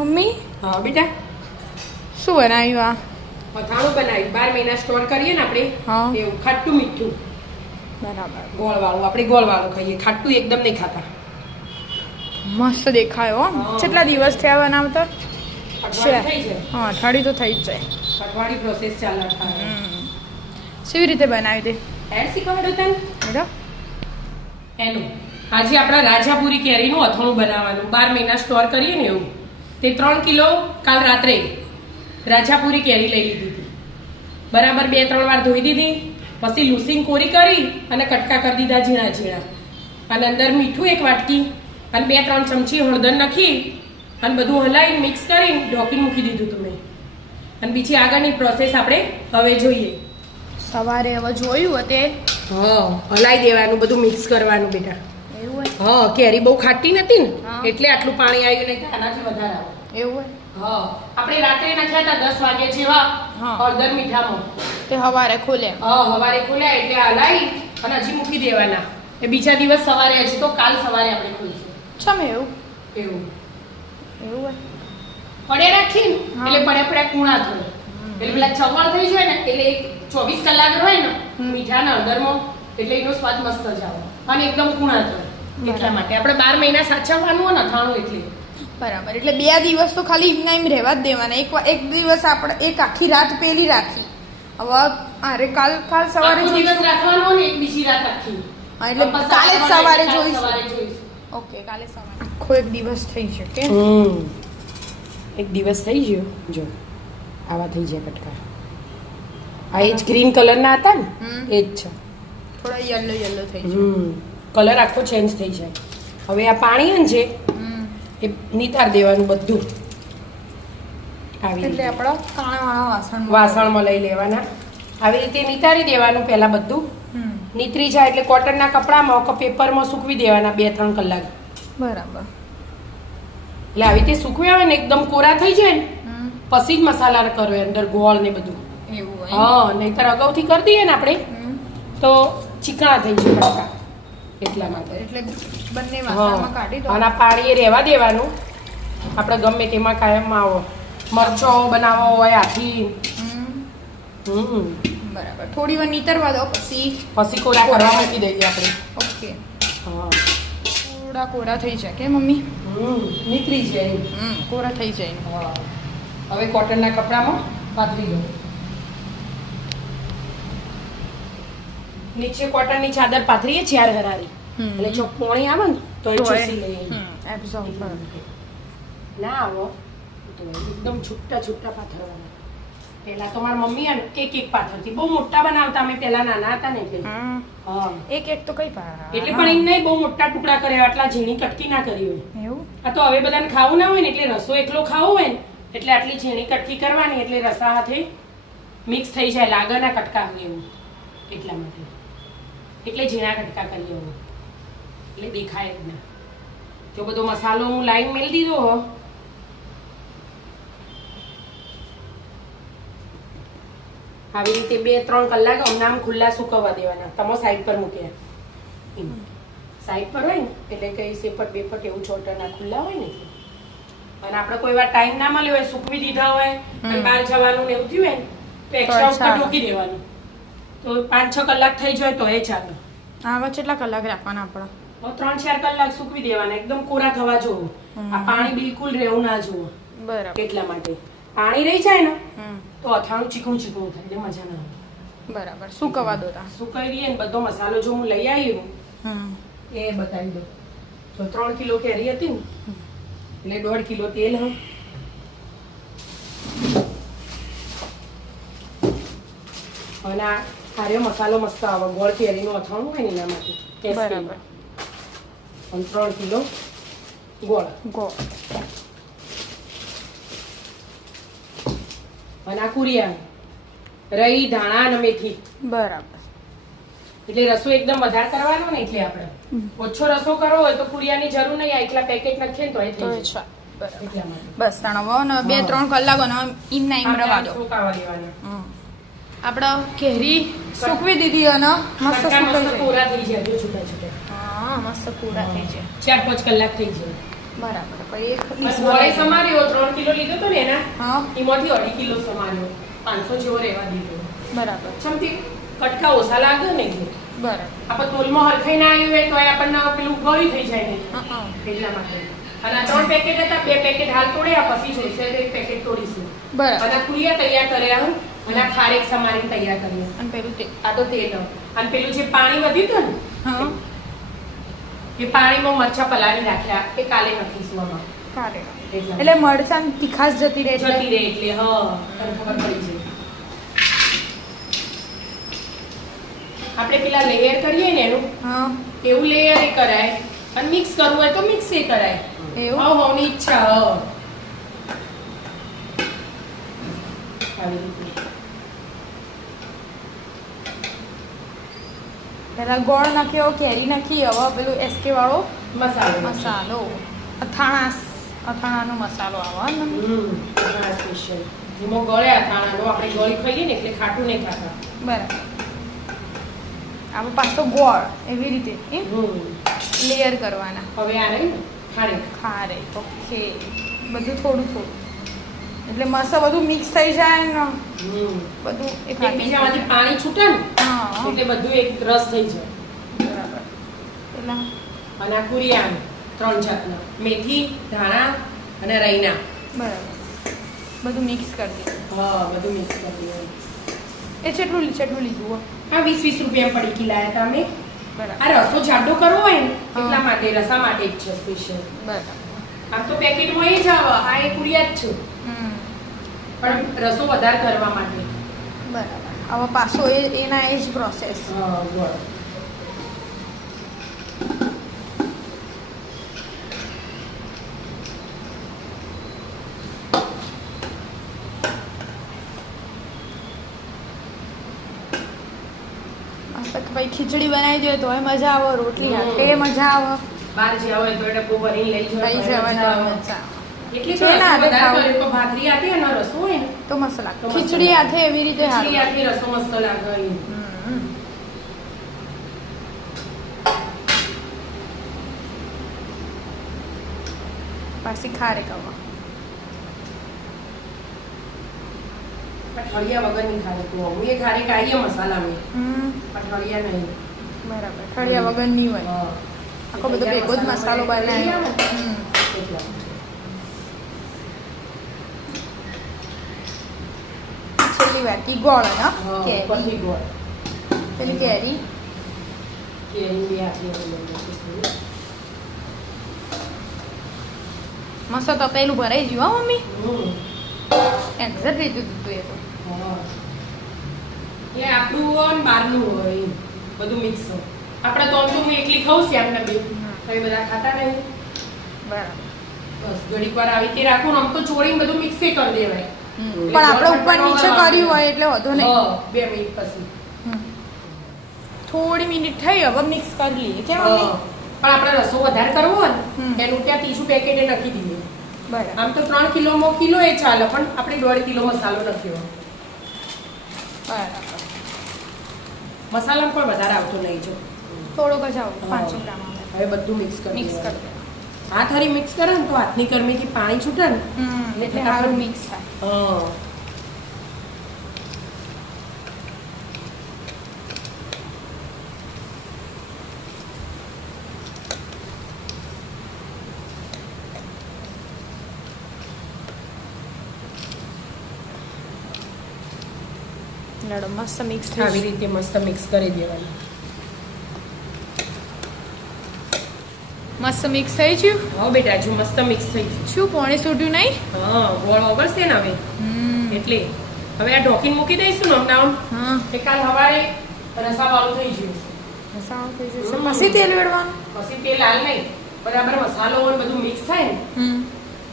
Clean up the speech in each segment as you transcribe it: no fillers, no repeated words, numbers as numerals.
Mummy હા બેટા શું બનાવ્યું આ? અથાણું બનાવ્યું 12 મહિના સ્ટોર કરીએ ને આપણે હા. એવું ખાટું મીઠું બરાબર, ગોળવાળું. આપણે ગોળવાળું ખાઈએ, ખાટું એકદમ નહીં ખાતા. મસ્ત દેખાયો હો. હા. કેટલા દિવસ થયા બનાવતા? અઠવાડિયું થઈ જાય. હા, અઠવાડિયું તો થઈ જ જાય. અઠવાડિયું પ્રોસેસ ચાલે અઠવાડિયું. કેવી રીતે બનાવી દે એડ શીખવાડ્યું તને બેટા? એનું આજે આપણા રાજાપુરી કેરીનું અથાણું બનાવવાનું. 12 મહિના સ્ટોર કરીએ ને એવું. તે 3 કિલો કાલ રાત્રે રાજાપુરી કેરી લઈ લીધી હતી. બરાબર 2-3 વાર ધોઈ દીધી, પછી લૂસીંગ કોરી કરી અને કટકા કરી દીધા ઝીણા ઝીણા. અને અંદર મીઠું 1 વાટકી અને 2-3 ચમચી હળદર નાખી અને બધું હલાવી મિક્સ કરી ઢોકી મૂકી દીધું હતું મેં. અને બીજી આગળની પ્રોસેસ આપણે હવે જોઈએ. સવારે હવે જોયું તે હલાવી દેવાનું, બધું મિક્સ કરવાનું બેટા. એવું હોય? કેરી બહુ ખાટી નથી ને હા. એટલે આટલું પાણી આવ્યું નહીં, આનાથી વધારે આવે. એવું હોય? આપણે રાત્રે નાખ્યા હતા 10 વાગે જેવા હા. હળદર મીઠામાં. તે હવારે ખોલે. સવારે ખોલ્યા એટલે હલાવી અને હજી મૂકી દેવાના. એ બીજા દિવસ સવારે, હજી તો કાલ સવારે આપણે ખોલીશું. ચમ એવું? એવું એવું હોય? પડે રાખીને હા. એટલે પડે કૂણા થાય. એટલે પેલા ચવળ થઈ જાય ને એટલે 24 કલાક રહે ને મીઠાના હળદરમાં એટલે એનો સ્વાદ મસ્ત જ આવે અને એકદમ કૂણા થાય. એટલા માટે આપણે 12 મહિના સાચવવાનું હોય ને અથાણું એટલે. બરાબર, એટલે 2 દિવસ તો ખાલી એમના એમ રહેવા જ દેવાના. એક દિવસ આપણે એક આખી રાત પેલી રાખી. હવે અરે કાલ સવારે આખો દિવસ જોઈશું. રાખવાનો ને એક બીજી રાત આખી. હા, એટલે પછી કાલે જ સવારે સવારે કાલે જોઈશું. સવારે જોઈશું. ઓકે, કાલે સવારે આખો એક દિવસ થઈ શકે. એક દિવસ થઈ ગયો. જો આવા થઈ જાય કટકા. આ એ જ ગ્રીન કલરના હતા ને એ જ છે. થોડા યલો થઈ જાય. કલર આખો ચેન્જ થઈ જાય. હવે આ પાણી ને છે એ નિતાર દેવાનું બધું. આવી એટલે રીતે આપણો કાણાવાળા વાસણમાં લઈ લેવાના. આવી રીતે નિતારી દેવાનું પહેલા બધું. નીતરી જાય એટલે કોટનના કપડામાં કે પેપરમાં સૂકવી દેવાના 2-3 કલાક. બરાબર. એટલે આવી રીતે સૂકવ્યા હોય ને એકદમ કોરા થઈ જાય ને પછી જ મસાલા કરો અંદર ગોળ ને બધું. એવું હોય? નહીતર અગાઉથી કરી દઈએ ને આપણે તો ચીકણા થઈ જાય કટકા. એટલા માટે એટલે બંને વાસણમાં કાઢી દો. અને આ પાણીએ રહેવા દેવાનું. આપણે ગમે તેમાં કાયમ આવો મરચો બનાવવો હોય આથી બરાબર, થોડી વાર નીતરવા દો પછી કોરા કરવા મૂકી દઈએ આપણે. ઓકે. થોડા કોરા થઈ જાય કે મમ્મી? નીકળી જાય. કોરા થઈ જાય. હવે કોટનના કપડામાં પાથરી દો. નીચે કોટનની ચાદર પાથરીએ ચાર હરારી એટલે જો પોણી આવે ને તો એ ચૂસી લઈએ. ના આવો તો એકદમ છૂટા પાથરવાના. પેલા તો મારી મમ્મી એક પાથરતી. બહુ મોટા બનાવતા અમે પેલા નાના હતા ને એટલે. એક તો કઈ પા એટલે પણ એમ નહીં બહુ મોટા ટુકડા કર્યા, આટલા ઝીણી કટકી ના કરી હોય. એવું? આ તો હવે બધાને ખાવું ના હોય ને એટલે રસો એકલો ખાવો હોય ને એટલે આટલી ઝીણી કટકી કરવાની એટલે રસા હાથે મિક્સ થઈ જાય, લાગરના કટકા હોય એવું. એટલા માટે એટલે ઝીણા કટકા કરીએ એવું એટલે દેખાય જ ના. જો બધો મસાલો હું લાઈન મેળ દીધો હો. આવી રીતે 2-3 કલાક હમણાં ખુલ્લા સુકવવા દેવાના. તમે સાઈડ પર મૂક્યા સાઈડ પર હોય ને એટલે કઈ સેપટ બેપટ એવું છોટાના ખુલ્લા હોય ને. અને આપણે કોઈ વાર ટાઈમ ના મળ્યો હોય, સૂકવી દીધા હોય અને બહાર જવાનું ને એવું થયું હોય ને તો એક્સ્ટ્રા ઉપર ઢોકી દેવાનું. તો 5-6 કલાક થઈ જાય તો એ ચાલે. આવા કેટલા કલાક રાખવાના આપણા? 3-4 કલાક સૂકવી દેવાના. એકદમ કોરા થવા જોવો. આ પાણી બિલકુલ રહેવું ના જોવો. બરાબર. એટલા માટે પાણી રહી જાય ને તો અથાણું ચીકણું થાય એટલે મજા ના આવે. બરાબર, સુકવવા દો. સુકાઈ દઈએ ને બધો મસાલો જો હું લઈ આવી એ બતાવી દો. તો 3 કિલો કેરી હતી ને એટલે 1.5 કિલો તેલ હ અને આ રહ્યો મસાલો મસ્ત આવે. ગોળ કેરીનું અથાણું હોય ને એના માટે. બરાબર. અને 3 કિલો ગોળ અને આ કુરિયા રહી ધાણા અને મેથી. બરાબર. એટલે રસો એકદમ વધારે કરવાનો ને એટલે આપણે ઓછો રસો કરવો હોય તો કુરિયાની જરૂર નહીં. આ એકલા પેકેટ નાખીએ ને તો એ થઈ જાય. એટલા માટે બસ તાણવો ને 2-3 કલાક અને એમ રવા દો. સુકાવા દેવાના. આપણે કેરી સૂકવી દીધી અને મસ્ત સુકાઈ કોરા થઈ જાય. જો છૂટા મસ્ત કોરા થઈ જાય. 4-5 કલાક થઈ જાય. બરાબર. પછી એક બસ ડીશમાં ગોળે લઈ લઈએ. સમાર્યો 3 કિલો લીધો તો ને એના હા એમાંથી 2.5 કિલો સમાર્યો 500 જેવો રહેવા દીધો બરાબર ચમથી કટકા ઓછા લાગે ને એટલે બરાબર આપણે તોલમાં હરખાઈ ના આવ્યું હોય તો આપણને પેલું ગળી થઈ જાય નહીં હા એટલા માટે અને આ 3 પેકેટ હતા 2 પેકેટ હાલ તોડ્યા પછી જોઈશે તો 1 પેકેટ તોડીશું બરાબર અને કુલિયા તૈયાર કર્યા હું અને આ ખારેક સમારી તૈયાર કર્યા અને પેલું તે આ તો તેલ અને પેલું જે પાણી વધ્યું હતું હા ને એ પાણીમાં મરચા પલાળી રાખ્યા એ કાલે નાખીશું આમાં કાઢે એટલા. એટલે મરચાં તીખાશ જતી રહે એટલે જતી રહે એટલે હા તને ખબર પડી જાય આપણે પેલા લેયર કરીએ ને એનું હા એવું લેયર એ કરાય અને મિક્સ કરવું હોય તો મિક્સ એ કરાય એવું હા હોની ઈચ્છા હ આવી રીતે પેલા ગોળ નાખ્યો કેરી નાખી હવે પેલું એસકે વાળો મસાલો મસાલો અથાણાનો મસાલો આવે ને આ સ્પેશિયલ ધીમો ગળ્યા થાણાનો આપણે ગળી ખાઈએ ને એટલે ખાટું નહીં ખાતા બરાબર આમાં પાછો ગોળ એવી રીતે એમ લેયર કરવાના હવે આ રહી ને ખારેક ખારે ઓકે બધું થોડું થોડું એટલે મસ્ત બધું મિક્સ થઈ જાય ને બધું એકબીજામાંથી પાણી છૂટે ને હા એટલે બધું એક રસ થઈ જાય બરાબર પેલા અને આ કુરિયાન 3 જાતના મેથી ધાણા અને રૈના બરાબર બધું મિક્સ કરી દીધું હા બધું મિક્સ કરી દેવાનું એ જેટલું લીધું હો આ 20 રૂપિયા પડીકી લાયા હતા અમે બરાબર આ રસો જાડો કરવો હોય ને હા. એટલા માટે રસા માટે જ છે સ્પેશિયલ બરાબર આમ તો પેકેટમાં એ જ આવે આ એ કુરિયા જ છે પણ રસો વધારે કરવા માટે બરાબર હવે પાછો એના એ જ પ્રોસેસ હા ગોળ મસ્ત કે ભાઈ ખીચડી બનાવી દો તોય મજા આવે રોટલી હાથે મજા આવે બહાર જ્યાં હોય તો એટલે બહુ ભરીને લઈ જવા લઈ પડે, જવા મજા તો આવે. મજા એટલી છે તો ને રસો હાથે વધારે ખાવું. કરે તો ભાખરી આપે અને રસો હોય ને તો મસ્ત લાગે તો મસ્ત ખીચડી લાગે. હાથે એવી રીતે ખીચડી હારું. આથી રસો મસ્ત લાગે એમ. હમ. પાછી ખારે કવા અઠવાડિયા વગરની ખારેક તો હું એ ખારેક આવીએ મસાલામાં હમ અઠવાડિયા નહીં બરાબર ઠળિયા વગર નહીં હોય હા. આખો બધો ભેગો જ મસાલો બનાવ્યો હમ. એટલા. છેલ્લી વાટકી ગોળ હા હા, કેરી પછી ગોળ. પેલી કેરી કેરી બી આપી આપણે. મસ્ત તપેલું ભરાઈ ગયું હો મમ્મી હમ. એક્ઝેક્ટ રીતે તું એ તો હા. એ આપણું હોય ને બહારનું હોય એમ. બધું મિક્સ હોય આપણે તો આમ તો હું એકલી ખાઉં છું એમને બે હવે બધા ખાતા નહીં બરાબર બસ ઘડીક વાર આવી રીતે રાખું ને આમ તો ચોળીને બધું મિક્સ કરી દેવાય પણ આપણે ઉપર નીચે કર્યું હોય એટલે વધુ નહીં હા, 2 મિનિટ પછી હમ. થોડી મિનિટ થઈ હવે મિક્સ કરી લઈએ કેમ હા. મમ્મી પણ આપણે રસો વધારે કરવો હોય હમ. ને એનું ત્યાં ત્રીજું પેકેટ નાખી દઈએ બરાબર આમ તો 3 કિલોમાં કિલો એ ચાલે પણ આપણે 1.5 કિલો મસાલો નાખ્યો બરાબર મસાલામાં પણ વધારે આવતો નહીં જો થોડોક જ આવું હા. 500 ગ્રામ આવે હવે બધું મિક્સ કરી મિક્સ કરી દેવાનું. દેવાનું હાથ હારી મિક્સ કરે ને તો હાથની ગરમીથી પાણી છૂટે ને એટલે સારું મિક્સ થાય હા. લડો મસ્ત મિક્સ આવી થઈ રીતે મસ્ત મિક્સ કરી દેવાનું મસ્ત મિક્સ થઈ ગયું હા બેટા જો મસ્ત મિક્સ થઈ ગયું શું પોણે છૂટ્યું નહીં હા ગોળ ઓગળશે ને હવે એટલે હવે આ ઢોકીને મૂકી દઈશું ને હમણાં હા કે કાલ સવારે રસાવાળું થઈ ગયું મસાલો થઈ જશે હમ. પછી તેલ વેડવાનું પછી તેલ હાલ નહીં બરાબર મસાલો હોય ને બધું મિક્સ થાય ને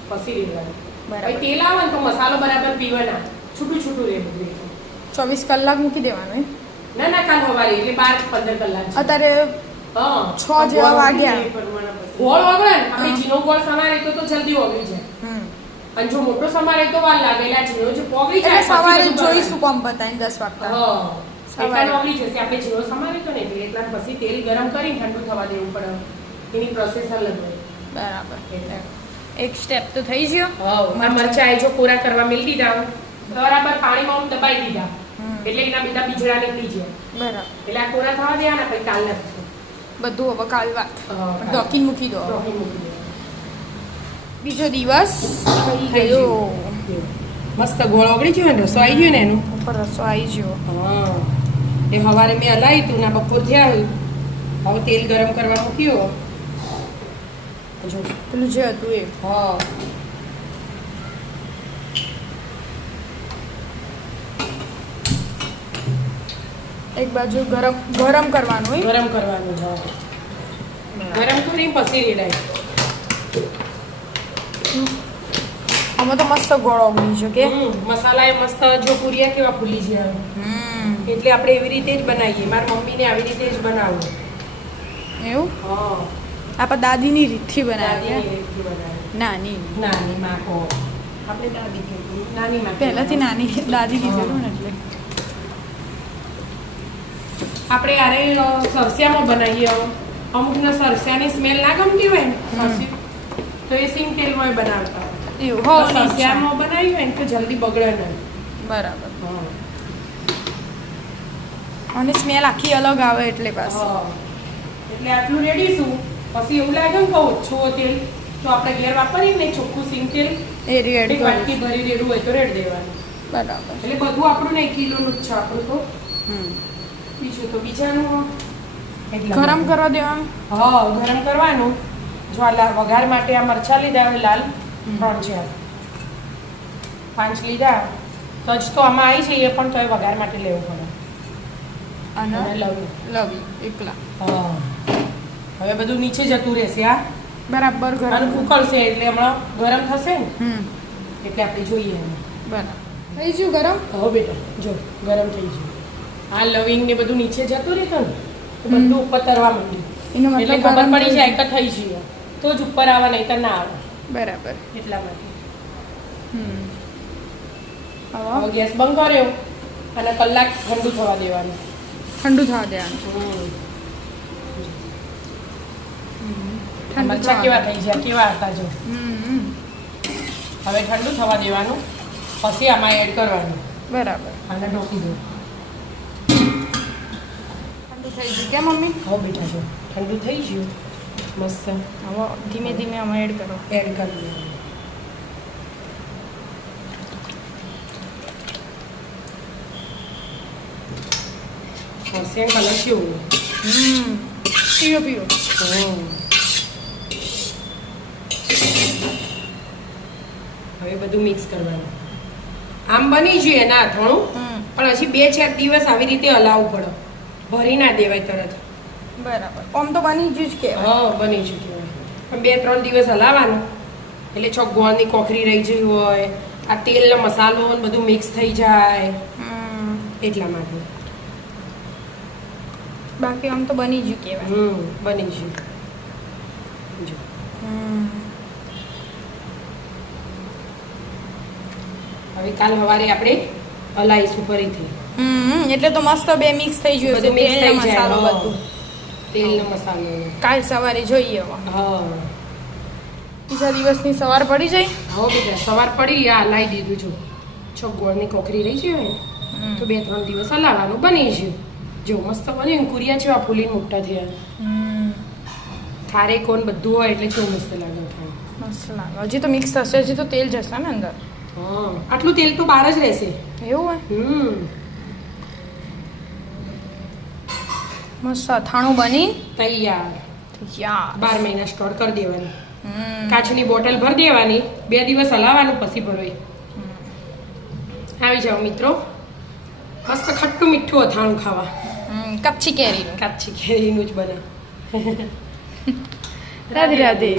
પછી રેડવાનું બરાબર. પછી તેલ આવે ને તો મસાલો બરાબર પીવાના છૂટું છૂટું રહે બધું એકદમ. 24 કલાક મૂકી દેવાનું એમ? ના ના કાલ સવારે એટલે 12-15 કલાક છે. અત્યારે હા 6 જેવા વાગ્યા. ગોળ ઓગળે ને આપણે ઝીણો ગોળ સમારે તો જલ્દી ઓગળી જાય અને જો મોટો સમારે તો વાર લાગે એટલે આ ઝીણો જે ઓગળી એટલે જાય પછી સવારે બધું જોઈશું કોમ બતાવીને 10 વાગતા હા સવારે. એટલા ઓગળી જશે આપણે ઝીણો સમારે તો ને એટલે એટલા પછી તેલ ગરમ કરીને ઠંડુ થવા દેવું પડે એની પ્રોસેસ અલગ હોય બરાબર એટલે એક સ્ટેપ તો થઈ ગયો. આ મરચા એ જો કોરા કરવા મેલી દીધા બરાબર પાણીમાં આમ દબાઈ દીધા એટલે એના બધા બીજડા નીકળી જાય. બરાબર. એટલે આ કોરા થવા દે ને પછી કાલ નાખશું બધું હવે કાલ વાત હા, ઢોકીને મૂકી દો. ઢોકી મૂકી દે. બીજો દિવસ થઈ થઈ ગયો. ગયું. મસ્ત ગોળ ઓગળી ગયો ને રસો આવી ગયો ને એનું. ઉપર રસો આવી ગયો. હા એ સવારે મેં હલાવી તું ના બપોર થયા હવે તેલ ગરમ કરવા મૂક્યો જો પેલું જે હતું એ. હા એક બાજુ ગરમ ગરમ કરવાનું હોય. ગરમ કરવાનું હા ગરમ કરી પછી રેડાય. આમાં તો મસ્ત ગોળ ઓગળી છે કે. મસાલા એ મસ્ત જો પૂરિયા કેવા ફૂલી જાય એટલે આપણે એવી રીતે જ બનાવીએ મારી મમ્મીને આવી રીતે જ બનાવું. એવું હા આપણે દાદીની રીતથી બનાવીએ. દાદીની રીતથી બનાવીએ. નાની નાની માં કહો આપણે દાદી કહીએ નાની માં પહેલાથી નાની દાદી કીધેલું ને એટલે. આપણે યારે સરસિયામાં બનાવીએ અમુકને સરસિયાની સ્મેલ ના ગમતી હોય ને સરસ્યું તો એ સિંગ તેલમાં બનાવતા એવું હોય હો સરસિયામાં બનાવી હોય ને તો જલ્દી બગડે નહીં. બરાબર. અને સ્મેલ આખી અલગ આવે એટલે પાછું. હા એટલે આટલું રેડીશું પછી એવું લાગે ને કે ઓછું તેલ તો આપણે ઘેર વાપરીએ ને ચોખ્ખું સિંગ તેલ એ રેડ એક વાટકી ભરી રેડવું હોય તો રેડ દેવાનું. બરાબર. એટલે બધું આપણું નહીં કિલોનું જ છે આપણું તો બીજું તો બીજાનું એટલા ગરમ માટે. કરવા દેવાનું. હા ગરમ કરવાનું જો આ વઘાર માટે આ મરચાં લીધા હોય લાલ 3 છે 5 લીધા તજ તો આમાં આવી જઈએ પણ તોય વઘાર માટે લેવું પડે. અને અને લવિંગ લવી એકલા. હા હવે બધું નીચે જતું રહેશે આ બરાબર અને ગરમ. ઉકળશે એટલે હમણાં ગરમ થશે ને હમ એટલે આપણે જોઈએ એને. બરાબર. થઈ ગયું ગરમ. હવે બેટા જો ગરમ થઈ ગયું આ લવિંગ ને બધું નીચે જતું રહેતું ને તો બધું ઉપર તરવા માંડ્યું એનો એટલે મતલબ ખબર ગરમ પડી થઈ જાય કે થઈ ગયું તો જ ઉપર આવે નહીં તો ના આવે બરાબર. એટલા માટે. હમ હવે હવે ગેસ બંધ કર્યો અને કલાક ઠંડુ થવા દેવાનું. ઠંડુ થવા દેવાનું. ઠંડુ મરચાં થવા કેવા થઈ ગયા કેવા હતા જો હમ હવે ઠંડુ થવા દેવાનું પછી આમાં એડ કરવાનું બરાબર. અને ઢોકી દો. ઠંડુ થઈ ગયું કે મમ્મી. હવે બેટા જો ઠંડુ થઈ ગયું મસ્ત હવે ધીમે ધીમે અમે એડ કરો. એડ કરી દેવાનું. સેમ કલર કેવું પીવો પીવો. હવે બધું મિક્સ કરવાનું. આમ બની જોઈએ ના થોડું પણ હજી 2-4 દિવસ આવી રીતે હલાવવું પડે ભરી ના દેવાય તરત. બરાબર. આમ તો બની ગયું જ કે. હા બની ચૂક્યું પણ 2-3 દિવસ હલાવવાનું એટલે ચોક ગોળની કોખરી રહી ગઈ હોય આ તેલ ને મસાલો ને બધું મિક્સ થઈ જાય એટલા માટે. બાકી આમ તો બની ગયું કહેવાય. બની ગયું જો હવે કાલ સવારે આપણે હલાવીશું ફરીથી. એટલે તો મસ્ત બે મિક્સ થઈ ગયું બધું મિક્સ થઈ જાય મસાલો હા. બધું. તેલ ને મસાલો કાલ સવારે જોઈએ હવે. હા બીજા દિવસની સવાર પડી જાય. હવે બેટા સવાર પડી આ હલાવી દીધું છું છોક ગોળની કોખરી રહી ગઈ હોય ને તો 2-3 દિવસ હલાવવાનું બની ગયું. જો મસ્ત બન્યું કુરિયા જેવા ફૂલીને મોટા થયા. ખારે કોણ બધું હોય એટલે કેવું મસ્ત લાગે ખાય. મસ્ત લાગે. હજી તો મિક્સ થશે હજી તો તેલ જશે ને અંદર. હા આટલું તેલ તો બહાર જ રહેશે. એવું હોય. મસ્ત અથાણું બની તૈયાર. યાર 12 મહિના સ્ટોર કરી દેવાની. કાચની બોટલ ભરી દેવાની 2 દિવસ હલાવવાનું પછી ભરોય. આવી જાઓ મિત્રો મસ્ત ખટ્ટું મીઠું અથાણું ખાવા. કચ્છી કેરીનું. કાચી કેરીનું જ બને. રાધે રાધે.